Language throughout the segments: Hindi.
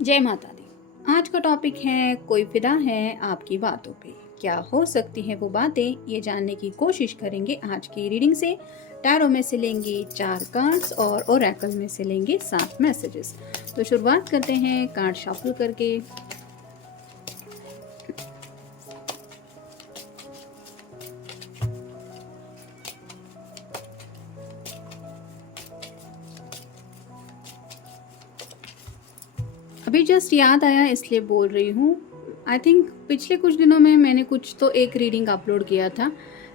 जय माता दी। आज का टॉपिक है कोई फिदा है आपकी बातों पे, क्या हो सकती है वो बातें, ये जानने की कोशिश करेंगे आज की रीडिंग से। टैरो में से लेंगे 4 कार्ड्स और ओरेकल में से लेंगे 7 मैसेजेस। तो शुरुआत करते हैं कार्ड शफल करके। अभी जस्ट याद आया इसलिए बोल रही हूँ। आई थिंक पिछले कुछ दिनों में मैंने कुछ तो एक रीडिंग अपलोड किया था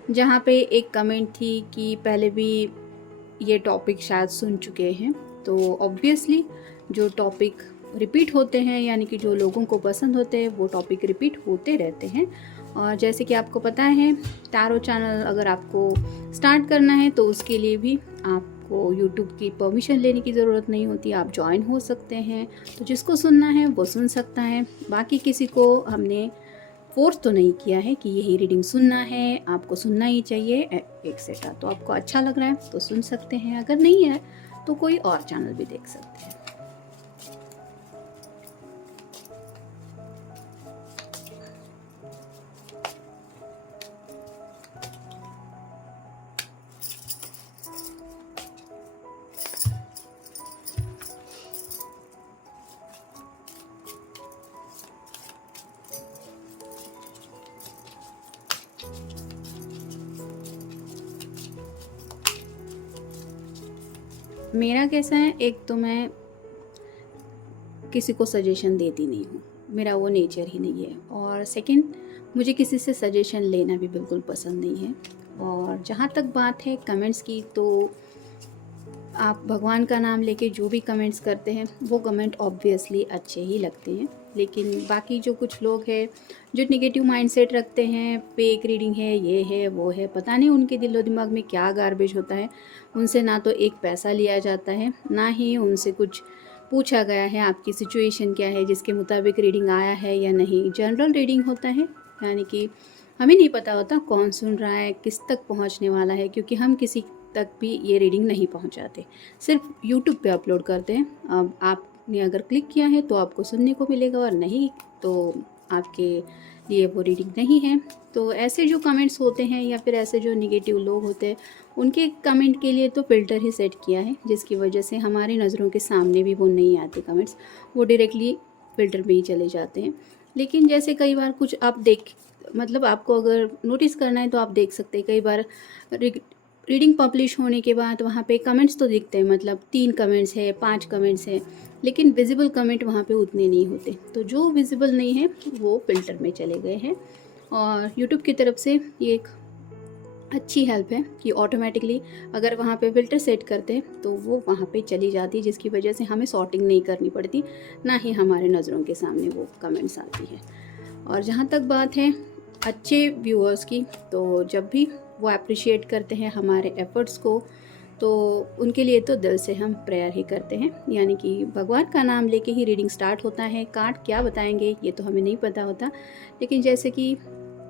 जहाँ पे एक कमेंट थी कि पहले भी ये टॉपिक शायद सुन चुके हैं। तो ऑब्वियसली जो टॉपिक रिपीट होते हैं, यानी कि जो लोगों को पसंद होते हैं, वो टॉपिक रिपीट होते रहते हैं। और जैसे कि आपको पता है, टैरो चैनल अगर आपको स्टार्ट करना है तो उसके लिए भी आपको यूट्यूब की परमिशन लेने की ज़रूरत नहीं होती, आप ज्वाइन हो सकते हैं। तो जिसको सुनना है वो सुन सकता है। बाकी किसी को हमने फोर्स तो नहीं किया है कि यही रीडिंग सुनना है, आपको सुनना ही चाहिए एक्सेट्रा। तो आपको अच्छा लग रहा है तो सुन सकते हैं, अगर नहीं है तो कोई और चैनल भी देख सकते हैं। मेरा कैसा है, एक तो मैं किसी को सजेशन देती नहीं हूँ, मेरा वो नेचर ही नहीं है। और सेकंड, मुझे किसी से सजेशन लेना भी बिल्कुल पसंद नहीं है। और जहाँ तक बात है कमेंट्स की, तो आप भगवान का नाम लेके जो भी कमेंट्स करते हैं वो कमेंट ऑब्वियसली अच्छे ही लगते हैं। लेकिन बाकी जो कुछ लोग हैं जो नेगेटिव माइंडसेट रखते हैं, फेक रीडिंग है, ये है वो है, पता नहीं उनके दिलो दिमाग में क्या गार्बेज होता है। उनसे ना तो एक पैसा लिया जाता है, ना ही उनसे कुछ पूछा गया है आपकी सिचुएशन क्या है जिसके मुताबिक रीडिंग आया है या नहीं। जनरल रीडिंग होता है, यानी कि हमें नहीं पता होता कौन सुन रहा है, किस तक पहुंचने वाला है, क्योंकि हम किसी तक भी ये रीडिंग नहीं पहुंचाते, सिर्फ यूट्यूब पे अपलोड करते हैं। अब आपने अगर क्लिक किया है तो आपको सुनने को मिलेगा, और नहीं तो आपके लिए वो रीडिंग नहीं है। तो ऐसे जो कमेंट्स होते हैं या फिर ऐसे जो निगेटिव लोग होते हैं, उनके कमेंट के लिए तो फ़िल्टर ही सेट किया है, जिसकी वजह से हमारी नज़रों के सामने भी वो नहीं आते कमेंट्स, वो डायरेक्टली फ़िल्टर में ही चले जाते हैं। लेकिन जैसे कई बार कुछ आप मतलब आपको अगर नोटिस करना है तो आप देख सकते हैं, कई बार रीडिंग पब्लिश होने के बाद वहाँ पे कमेंट्स तो दिखते हैं, मतलब 3 कमेंट्स है, 5 कमेंट्स है, लेकिन विजिबल कमेंट वहाँ पे उतने नहीं होते। तो जो विजिबल नहीं है वो फ़िल्टर में चले गए हैं। और यूट्यूब की तरफ से ये एक अच्छी हेल्प है कि ऑटोमेटिकली अगर वहाँ पे फ़िल्टर सेट करते हैं तो वो वहाँ पे चली जाती है, जिसकी वजह से हमें सॉर्टिंग नहीं करनी पड़ती, ना ही हमारे नज़रों के सामने वो कमेंट्स आती है। और जहाँ तक बात है अच्छे व्यूअर्स की, तो जब भी वो अप्रिशिएट करते हैं हमारे एफ़र्ट्स को, तो उनके लिए तो दिल से हम प्रेयर ही करते हैं। यानी कि भगवान का नाम लेके ही रीडिंग स्टार्ट होता है। कार्ड क्या बताएंगे ये तो हमें नहीं पता होता, लेकिन जैसे कि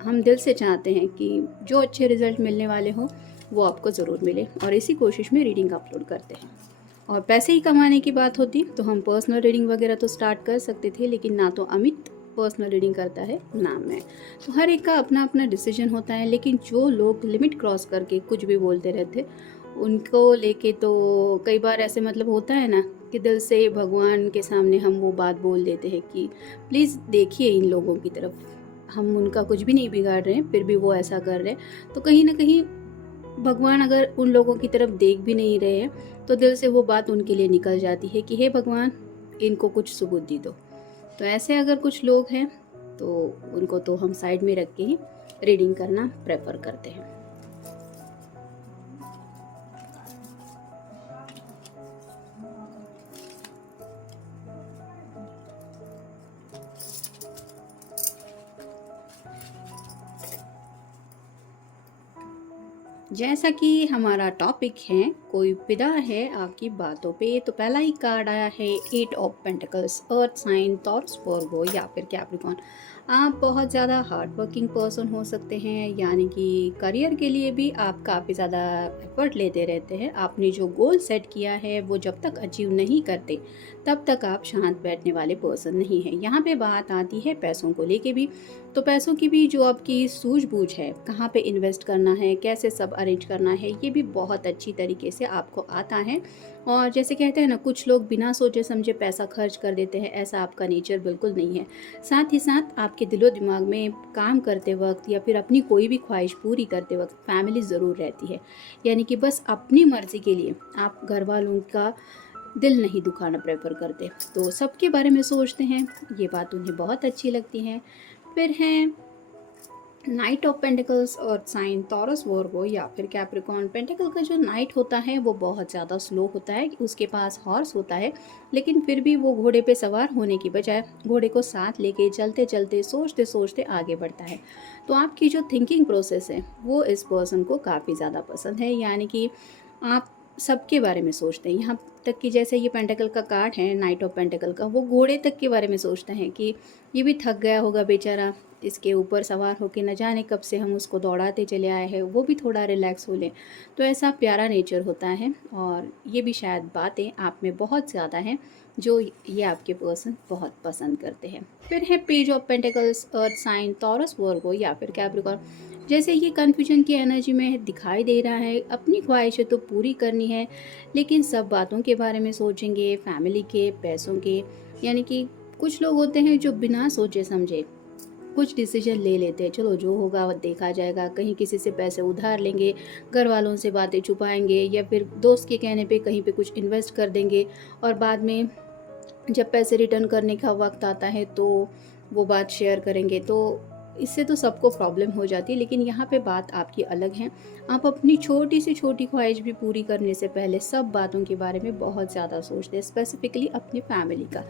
हम दिल से चाहते हैं कि जो अच्छे रिज़ल्ट मिलने वाले हो वो आपको ज़रूर मिले, और इसी कोशिश में रीडिंग अपलोड करते हैं। और पैसे ही कमाने की बात होती तो हम पर्सनल रीडिंग वगैरह तो स्टार्ट कर सकते थे, लेकिन ना तो अमित पर्सनल रीडिंग करता है ना मैं। तो हर एक का अपना अपना डिसीजन होता है। लेकिन जो लोग लिमिट क्रॉस करके कुछ भी बोलते रहते, उनको लेके तो कई बार ऐसे मतलब होता है ना कि दिल से भगवान के सामने हम वो बात बोल देते हैं कि प्लीज़ देखिए इन लोगों की तरफ, हम उनका कुछ भी नहीं बिगाड़ रहे हैं फिर भी वो ऐसा कर रहे हैं। तो कहीं ना कहीं भगवान अगर उन लोगों की तरफ देख भी नहीं रहे हैं तो दिल से वो बात उनके लिए निकल जाती है कि हे भगवान, इनको कुछ सुबुद्धि दो। तो ऐसे अगर कुछ लोग हैं तो उनको तो हम साइड में रख के ही रीडिंग करना प्रेफर करते हैं। जैसा कि हमारा टॉपिक है, कोई फिदा है आपकी बातों पे, तो पहला ही कार्ड आया है eight of pentacles, earth sign, Taurus, Virgo या फिर कैप्रिकॉर्न। आप बहुत ज़्यादा हार्ड वर्किंग पर्सन हो सकते हैं, यानी कि करियर के लिए भी आप काफ़ी ज़्यादा एफर्ट लेते रहते हैं। आपने जो गोल सेट किया है वो जब तक अचीव नहीं करते तब तक आप शांत बैठने वाले पर्सन नहीं हैं। यहाँ पे बात आती है पैसों को लेके भी, तो पैसों की भी जो आपकी सूझबूझ है, कहाँ पे इन्वेस्ट करना है, कैसे सब अरेंज करना है, ये भी बहुत अच्छी तरीके से आपको आता है। और जैसे कहते हैं ना, कुछ लोग बिना सोचे समझे पैसा खर्च कर देते हैं, ऐसा आपका नेचर बिल्कुल नहीं है। साथ ही साथ आपके दिलो दिमाग में काम करते वक्त या फिर अपनी कोई भी ख्वाहिश पूरी करते वक्त फैमिली ज़रूर रहती है, यानी कि बस अपनी मर्ज़ी के लिए आप घर वालों का दिल नहीं दुखाना प्रेफर करते, तो सबके बारे में सोचते हैं। ये बात उन्हें बहुत अच्छी लगती है। फिर हैं नाइट ऑफ पेंटिकल्स और साइन, टॉरस, वर्गो या फिर कैप्रिकॉर्न। पेंटिकल का जो नाइट होता है वो बहुत ज़्यादा स्लो होता है, उसके पास हॉर्स होता है, लेकिन फिर भी वो घोड़े पे सवार होने की बजाय घोड़े को साथ लेके चलते चलते सोचते सोचते आगे बढ़ता है। तो आपकी जो थिंकिंग प्रोसेस है वो इस पर्सन को काफ़ी ज़्यादा पसंद है, यानी कि आप सबके बारे में सोचते हैं। यहाँ तक कि जैसे ये पेंटिकल का कार्ड है, नाइट ऑफ पेंटिकल का, वो घोड़े तक के बारे में सोचते हैं कि ये भी थक गया होगा बेचारा, इसके ऊपर सवार होकर न जाने कब से हम उसको दौड़ाते चले आए हैं, वो भी थोड़ा रिलैक्स हो ले। तो ऐसा प्यारा नेचर होता है, और ये भी शायद बातें आप में बहुत ज़्यादा हैं जो ये आपके पर्सन बहुत पसंद करते हैं। फिर है page of pentacles, earth sign, Taurus, Virgo या फिर कैप्रिकॉर्न। जैसे ये कन्फ्यूजन की एनर्जी में दिखाई दे रहा है, अपनी ख्वाहिशें तो पूरी करनी है, लेकिन सब बातों के बारे में सोचेंगे, फैमिली के, पैसों के, यानी कि कुछ लोग होते हैं जो बिना सोचे समझे कुछ डिसीजन ले लेते हैं। चलो जो होगा वो देखा जाएगा, कहीं किसी से पैसे उधार लेंगे, घर वालों से बातें छुपाएंगे, या फिर दोस्त के कहने पे कहीं पे कुछ इन्वेस्ट कर देंगे, और बाद में जब पैसे रिटर्न करने का वक्त आता है तो वो बात शेयर करेंगे। तो इससे तो सबको प्रॉब्लम हो जाती है, लेकिन यहाँ पे बात आपकी अलग है। आप अपनी छोटी से छोटी ख्वाहिश भी पूरी करने से पहले सब बातों के बारे में बहुत ज़्यादा सोचते हैं, स्पेसिफिकली अपनी फैमिली का।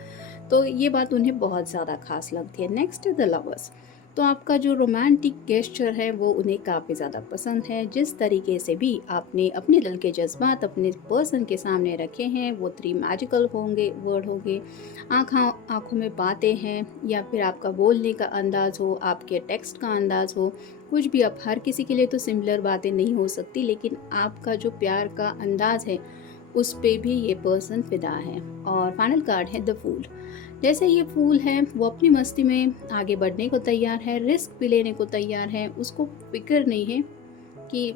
तो ये बात उन्हें बहुत ज़्यादा खास लगती है। Next the lovers. तो आपका जो रोमांटिक गेस्चर है वो उन्हें काफ़ी ज़्यादा पसंद है। जिस तरीके से भी आपने अपने दिल के जज्बात अपने पर्सन के सामने रखे हैं वो 3 मैजिकल होंगे, वर्ड होंगे। आँखों में बातें हैं, या फिर आपका बोलने का अंदाज़ हो, आपके टेक्स्ट का अंदाज़ हो, कुछ भी। अब हर किसी के लिए तो सिमिलर बातें नहीं हो सकती, लेकिन आपका जो प्यार का अंदाज़ है उस पे भी ये पर्सन फिदा है। और फाइनल कार्ड है द फूल। जैसे ये फूल है वो अपनी मस्ती में आगे बढ़ने को तैयार है, रिस्क भी लेने को तैयार है, उसको फिक्र नहीं है कि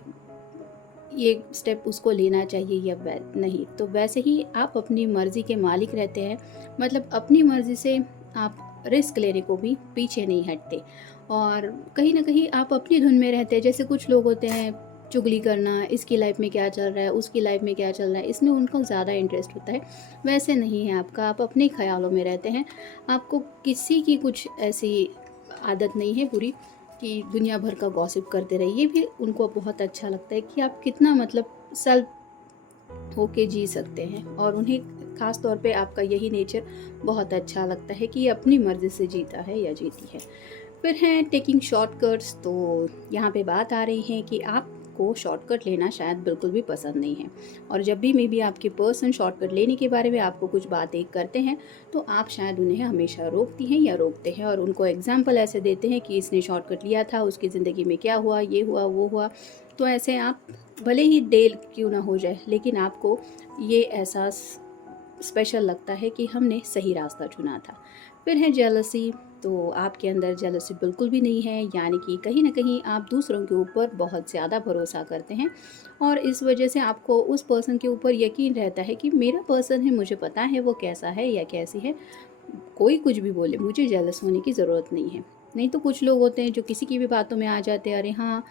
ये स्टेप उसको लेना चाहिए या नहीं। तो वैसे ही आप अपनी मर्ज़ी के मालिक रहते हैं, मतलब अपनी मर्ज़ी से आप रिस्क लेने को भी पीछे नहीं हटते, और कहीं ना कहीं आप अपनी धुन में रहते हैं। जैसे कुछ लोग होते हैं चुगली करना, इसकी लाइफ में क्या चल रहा है, उसकी लाइफ में क्या चल रहा है, इसमें उनको ज़्यादा इंटरेस्ट होता है। वैसे नहीं है आपका, आप अपने ख्यालों में रहते हैं। आपको किसी की कुछ ऐसी आदत नहीं है बुरी कि दुनिया भर का गॉसिप करते रहिए। भी उनको बहुत अच्छा लगता है कि आप कितना मतलब सेल्फ होके जी सकते हैं, और उन्हें ख़ास तौर पे आपका यही नेचर बहुत अच्छा लगता है कि ये अपनी मर्ज़ी से जीता है या जीती है। फिर हैं टेकिंग शॉर्टकट्स। तो यहाँ पे बात आ रही है कि आपको शॉर्टकट लेना शायद बिल्कुल भी पसंद नहीं है, और जब भी मे बी आपके पर्सन शॉर्टकट लेने के बारे में आपको कुछ बातें करते हैं तो आप शायद उन्हें हमेशा रोकती हैं या रोकते हैं, और उनको एग्जाम्पल ऐसे देते हैं कि इसने शॉर्टकट लिया था, उसकी ज़िंदगी में क्या हुआ, ये हुआ वो हुआ। तो ऐसे आप भले ही डेल क्यों ना हो जाए, लेकिन आपको ये एहसास स्पेशल लगता है कि हमने सही रास्ता चुना था। फिर है जेलसी। तो आपके अंदर जेलसी बिल्कुल भी नहीं है, यानी कि कहीं ना कहीं आप दूसरों के ऊपर बहुत ज़्यादा भरोसा करते हैं, और इस वजह से आपको उस पर्सन के ऊपर यकीन रहता है कि मेरा पर्सन है, मुझे पता है वो कैसा है या कैसी है, कोई कुछ भी बोले मुझे जेलस होने की ज़रूरत नहीं है। नहीं तो कुछ लोग होते हैं जो किसी की भी बातों में आ जाते हैं, अरे हाँ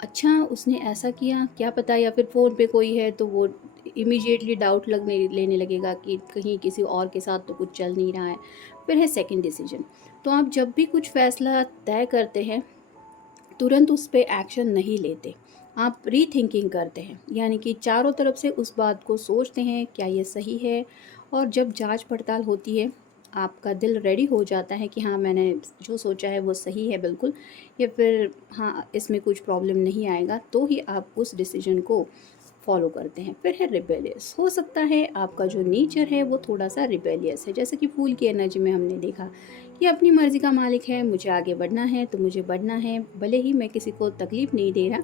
अच्छा उसने ऐसा किया क्या पता, या फिर फ़ोन पे कोई है तो वो इमीडिएटली डाउट लगने लेने लगेगा कि कहीं किसी और के साथ तो कुछ चल नहीं रहा है। फिर है सेकंड डिसीजन। तो आप जब भी कुछ फ़ैसला तय करते हैं तुरंत उस पे एक्शन नहीं लेते, आप रीथिंकिंग करते हैं, यानी कि चारों तरफ से उस बात को सोचते हैं क्या ये सही है, और जब जांच पड़ताल होती है आपका दिल रेडी हो जाता है कि हाँ मैंने जो सोचा है वो सही है बिल्कुल, या फिर हाँ इसमें कुछ प्रॉब्लम नहीं आएगा, तो ही आप उस डिसीजन को फॉलो करते हैं। फिर है रिबेलियस। हो सकता है आपका जो नेचर है वो थोड़ा सा रिबेलियस है, जैसे कि फूल की एनर्जी में हमने देखा कि अपनी मर्ज़ी का मालिक है, मुझे आगे बढ़ना है तो मुझे बढ़ना है, भले ही मैं किसी को तकलीफ़ नहीं दे रहा।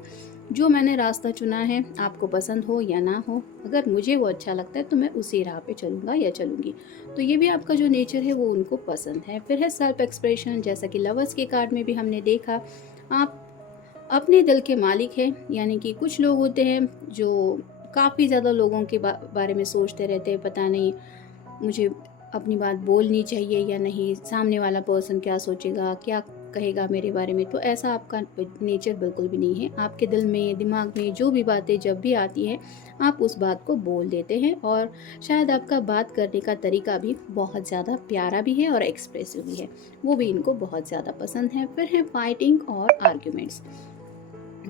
जो मैंने रास्ता चुना है, आपको पसंद हो या ना हो, अगर मुझे वो अच्छा लगता है तो मैं उसी राह पे चलूँगा या चलूँगी। तो ये भी आपका जो नेचर है वो उनको पसंद है। फिर है सेल्फ एक्सप्रेशन, जैसा कि लवर्स के कार्ड में भी हमने देखा, आप अपने दिल के मालिक हैं। यानी कि कुछ लोग होते हैं जो काफ़ी ज़्यादा लोगों के बारे में सोचते रहते हैं, पता नहीं मुझे अपनी बात बोलनी चाहिए या नहीं, सामने वाला पर्सन क्या सोचेगा, क्या कहेगा मेरे बारे में। तो ऐसा आपका नेचर बिल्कुल भी नहीं है। आपके दिल में, दिमाग में जो भी बातें जब भी आती हैं, आप उस बात को बोल देते हैं, और शायद आपका बात करने का तरीका भी बहुत ज़्यादा प्यारा भी है और एक्सप्रेसिव भी है, वो भी इनको बहुत ज़्यादा पसंद है। फिर है फाइटिंग और आर्ग्यूमेंट्स।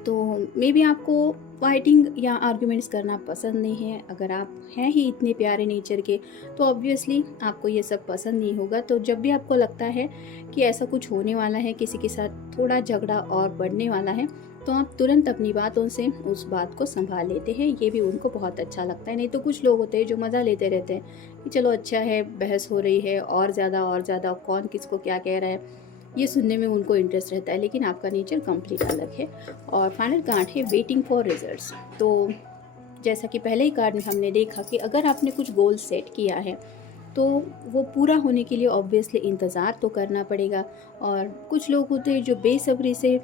तो मे बी आपको फाइटिंग या आर्ग्यूमेंट्स करना पसंद नहीं है। अगर आप हैं ही इतने प्यारे नेचर के, तो ऑब्वियसली आपको ये सब पसंद नहीं होगा। तो जब भी आपको लगता है कि ऐसा कुछ होने वाला है, किसी के साथ थोड़ा झगड़ा और बढ़ने वाला है, तो आप तुरंत अपनी बातों से उस बात को संभाल लेते हैं। ये भी उनको बहुत अच्छा लगता है। नहीं तो कुछ लोग होते हैं जो मज़ा लेते रहते हैं कि चलो अच्छा है, बहस हो रही है, और ज़्यादा कौन किसको क्या कह रहा है, ये सुनने में उनको इंटरेस्ट रहता है। लेकिन आपका नेचर कंप्लीट अलग है। और फाइनल कार्ड है वेटिंग फॉर रिजल्ट्स। तो जैसा कि पहले ही कार्ड में हमने देखा कि अगर आपने कुछ गोल सेट किया है, तो वो पूरा होने के लिए ऑब्वियसली इंतज़ार तो करना पड़ेगा। और कुछ लोग होते हैं जो बेसब्री से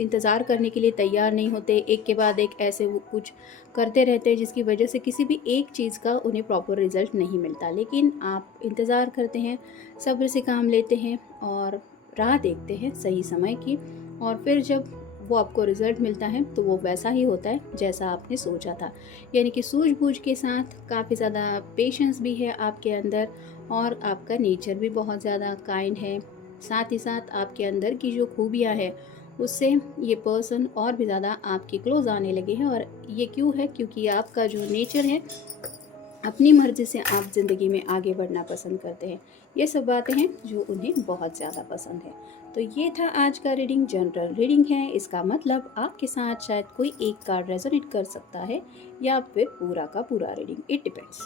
इंतज़ार करने के लिए तैयार नहीं होते, एक के बाद एक ऐसे वो कुछ करते रहते हैं, जिसकी वजह से किसी भी एक चीज़ का उन्हें प्रॉपर रिज़ल्ट नहीं मिलता। लेकिन आप इंतज़ार करते हैं, सब्र से काम लेते हैं और राह देखते हैं सही समय की, और फिर जब वो आपको रिज़ल्ट मिलता है तो वो वैसा ही होता है जैसा आपने सोचा था। यानी कि सूझबूझ के साथ, काफ़ी ज़्यादा पेशेंस भी है आपके अंदर, और आपका नेचर भी बहुत ज़्यादा काइंड है। साथ ही साथ आपके अंदर की जो खूबियाँ हैं, उससे ये पर्सन और भी ज़्यादा आपके क्लोज़ आने लगे हैं। और ये क्यों है? क्योंकि आपका जो नेचर है, अपनी मर्ज़ी से आप ज़िंदगी में आगे बढ़ना पसंद करते हैं। ये सब बातें हैं जो उन्हें बहुत ज़्यादा पसंद है। तो ये था आज का रीडिंग, जनरल रीडिंग है। इसका मतलब आपके साथ शायद कोई एक कार्ड रेजोनेट कर सकता है, या फिर पूरा का पूरा रीडिंग, इट डिपेंड्स।